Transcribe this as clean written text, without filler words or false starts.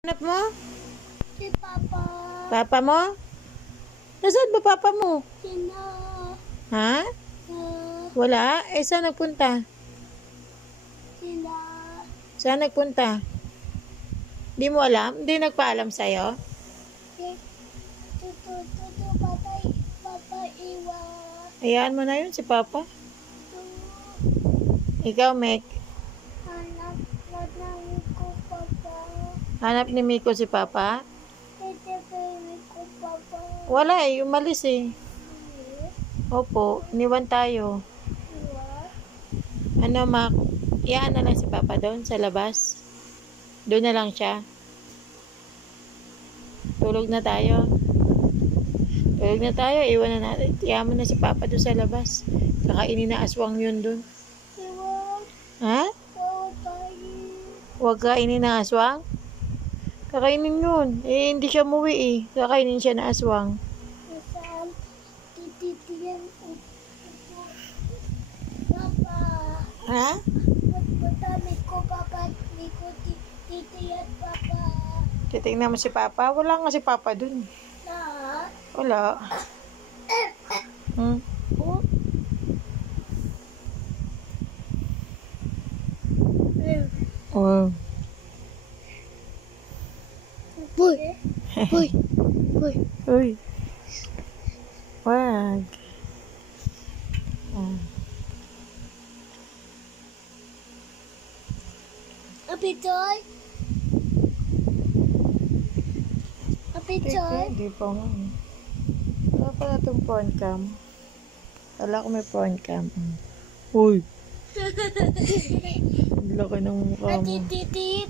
Hanap mo? Si Papa. Papa mo? Nasaan ba papa mo? Sino? Ha? Wala? Eh, saan nagpunta? Sila. Saan nagpunta? Di mo alam? Di nagpaalam sa'yo? Tutu, Papa Iwa. Hayaan mo na yun si papa. Ikaw, Mek. Anak namin ko, Papa. Hanap ni Miko si papa? Tete ko, Papa. Wala eh, umalis eh. Opo, iniwan tayo. Iwa. Ano, Mak? Iyaan na lang si papa doon sa labas. Doon na lang siya. Tulog na tayo. Tulog na tayo, iwan na natin. Iyaan mo na si papa doon sa labas. Kakainin na aswang yun doon. Iwa. Ha? Iwa tayo. Huwag kainin ng aswang? Kakainin yun. Eh, hindi siya muwi eh. Kakainin siya ng aswang. Nasaan? Tititiyan ko. Papa. Ha? Matami ko, Papa. Hindi ko titiyan, Papa. Titingnan mo si papa? Wala nga si papa dun. Na? Wala. Hmm? Oh. Boy! Boy! Boy! Uy. Wag. Oh. Apitoy? Apitoy? Hindi pa nga. Wala pala itong phone cam. Wala ko may phone cam. Uy. Ang laki ng mukha mo. Natititit.